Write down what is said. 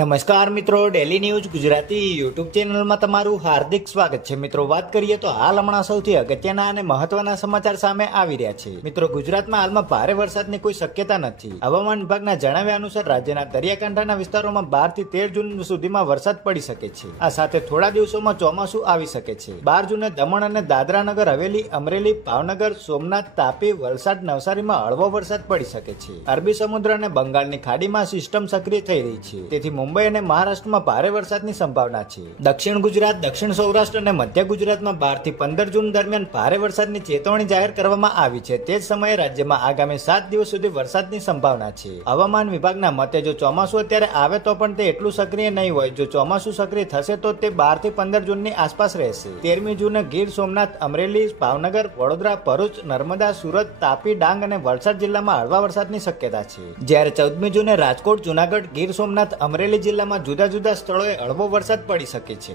નમસ્કાર મિત્રો, daily news Gujarati YouTube ચેનલમાં તમારું હાર્દિક સ્વાગત છે। મિત્રો, વાત કરીએ તો હાલ હમણાં સૌથી અગત્યના અને મહત્વના સમાચાર સામે આવી રહ્યા છે। મિત્રો, ગુજરાતમાં હાલમાં ભારે વરસાદની કોઈ શક્યતા નથી। હવામાન વિભાગના જણાવ્યા અનુસાર રાજ્યના દરિયાકાંઠાના વિસ્તારોમાં 12 થી 13 જૂન સુધીમાં વરસાદ પડી શકે છે। આ સાથે થોડા દિવસોમાં ચોમાસું આવી શકે છે। 12 જૂને દમણ અને દાદરા નગર હવેલી, અમરેલી, ભાવનગર, સોમનાથ, તાપી, વલસાડ, નવસારીમાં હળવો વરસાદ પડી શકે છે। અરબી સમુદ્ર અને બંગાળની ખાડીમાં સિસ્ટમ સક્રિય થઈ રહી છે, તેથી મુંબઈ અને મહારાષ્ટ્રમાં ભારે વરસાદની સંભાવના છે। દક્ષિણ ગુજરાત, દક્ષિણ સૌરાષ્ટ્ર અને મધ્ય ગુજરાતમાં 12 થી 15 જૂન દરમિયાન ભારે વરસાદની ચેતવણી જાહેર કરવામાં આવી છે। તે જ સમયે રાજ્યમાં આગામી 7 દિવસ સુધી વરસાદની સંભાવના છે। હવામાન વિભાગના મતે જો ચોમાસું અત્યારે આવે તો પણ તે એટલું સક્રિય નહીં હોય। જો ચોમાસું સક્રિય થશે તો તે 12 થી 15 જૂનની આસપાસ રહેશે। 13મી જૂને ગીર સોમનાથ, અમરેલી, ભાવનગર, વડોદરા, ભરૂચ, નર્મદા, સુરત, તાપી, ડાંગ અને વલસાડ જિલ્લામાં હળવા વરસાદની શક્યતા છે। જ્યારે 14મી જૂને રાજકોટ, જુનાગઢ, ગીર સોમનાથ, અમરેલી જિલ્લામાં જુદા જુદા સ્થળોએ હળવો વરસાદ પડી શકે છે।